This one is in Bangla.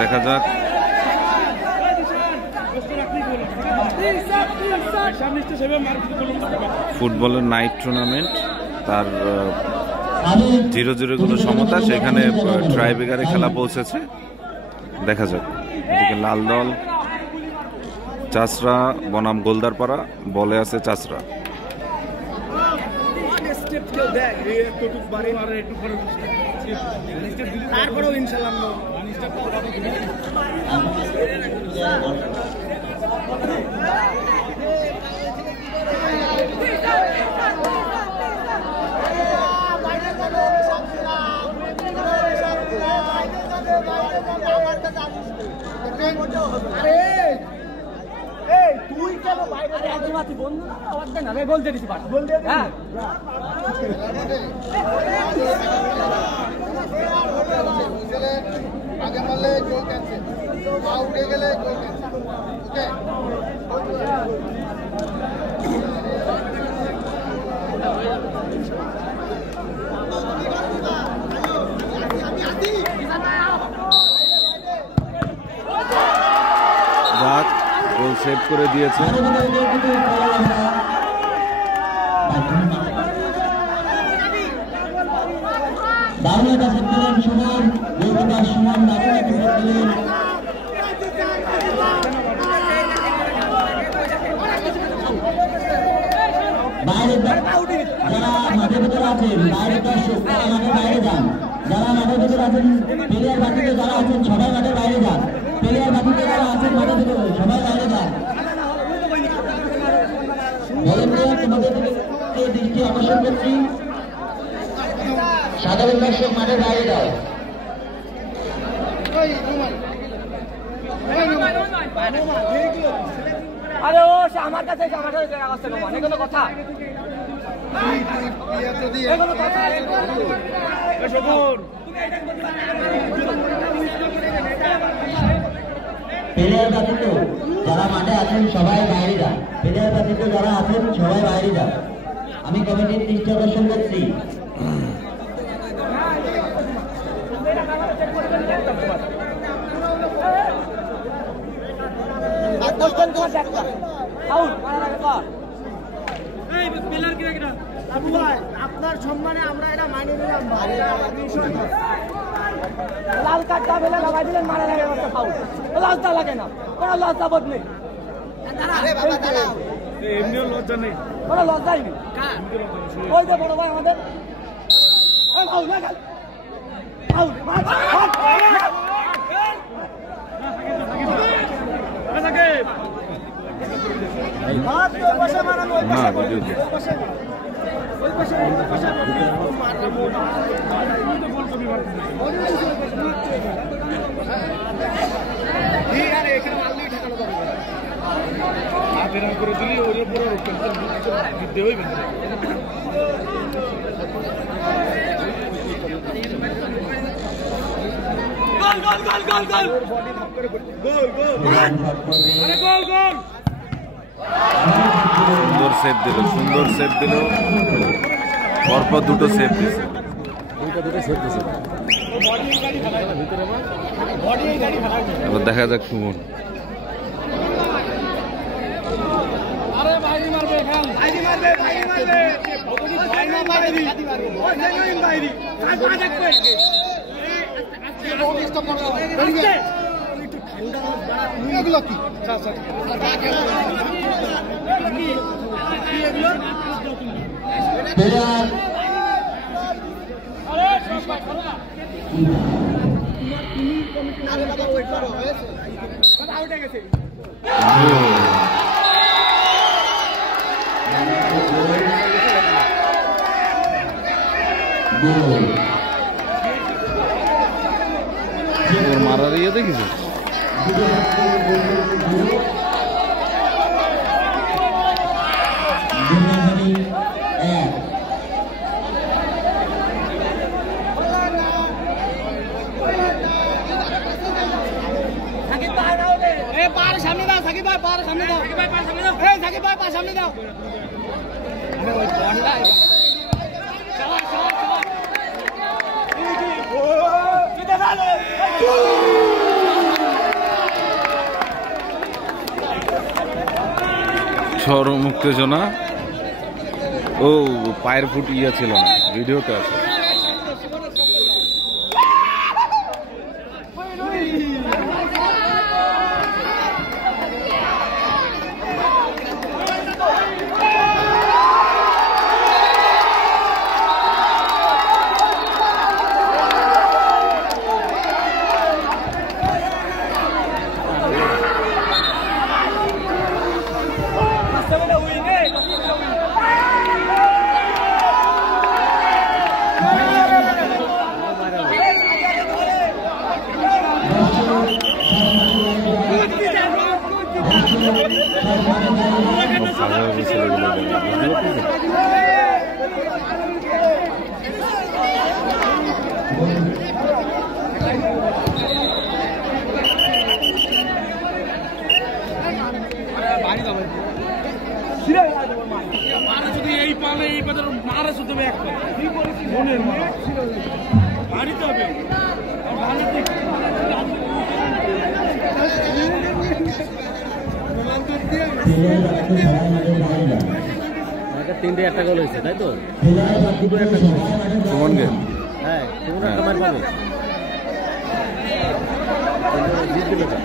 দেখা যাক ফুটবলের নাইট টুর্নামেন্ট তার 0-0 কোনো সমতা, সেখানে ট্রাইব্রেকারে খেলা পৌঁছেছে। দেখা যাক, এদিকে লাল দল চাষরা বনাম গোলদারপাড়া, বলে আছে চাষরা। তারপরেও ইনশাআল্লাহ তুই কেন বাইরে বন্ধু না গোল দিয়ে দিচ্ছি হ্যাঁ আগে মারলে গোল ক্যান্সেল, উঠে গেলে গোল ক্যান্সেল। গোল সেভ করে দিয়েছে। যারা মাঠের ভিতরে আছেন, বাইরের দর্শক তারা মাঠের বাইরে যান। যারা মাঠের ভিতরে আছেন, প্লেয়ার বাকিতে যারা আছেন সবাই মাঠের বাইরে যান। প্লেয়ার বাকিতে যারা আছেন মাঠের ভিতরে সবাই বাইরে যান। তোমাদের দৃষ্টি আকর্ষণ করছি, সাধারণ দর্শক মাঠের বাইরে যাও। আরে ও আমার কাছে কোনো কথা প্লেয়ার ব্যতীত যারা মাঠে আছেন সবাই বাইরে যান। প্লেয়ার ব্যতীত যারা আছেন সবাই বাইরে যান। আমি কমিটির দৃষ্টি আকর্ষণ করছি। আপনার সম্মানে আমরা এটা মাইনে নিলাম। লাল কার্ডটা ফেলে লাগাই দিলেন, মারা লাগে ফাউল। লজ্জা লাগে না, কোনো লজ্জা বোধ নেই, এমনিও লজ্জা নেই, কোনো লজ্জাই নেই। ওই যে বড় ভাই আমাদের করে দিলি ওর উপরে দিতে হইবে। সুন্দর সেভ দিল, সুন্দর সেভ দিল, পরপর দুটো সেভ দিয়েছে। এবার দেখা যাক সুমন। মারার ইয়ে দেখিস সামনে দাও, সাকিব ভাই পার সামনে দাও, সাকিব ভাই পার সামনে দাও, এই সাকিব ভাই পার সামনে দাও। ওই বলটা চালা চালা চালা চরম উত্তেজনা। ও পায়ের ফুট ইয়া ছিল না, ভিডিওতে আছে। তিনটে একটা গোল হয়েছে, তাই তো? সুমন গে হ্যাঁ, সুমন একটা মার পাবে। জিতবে না।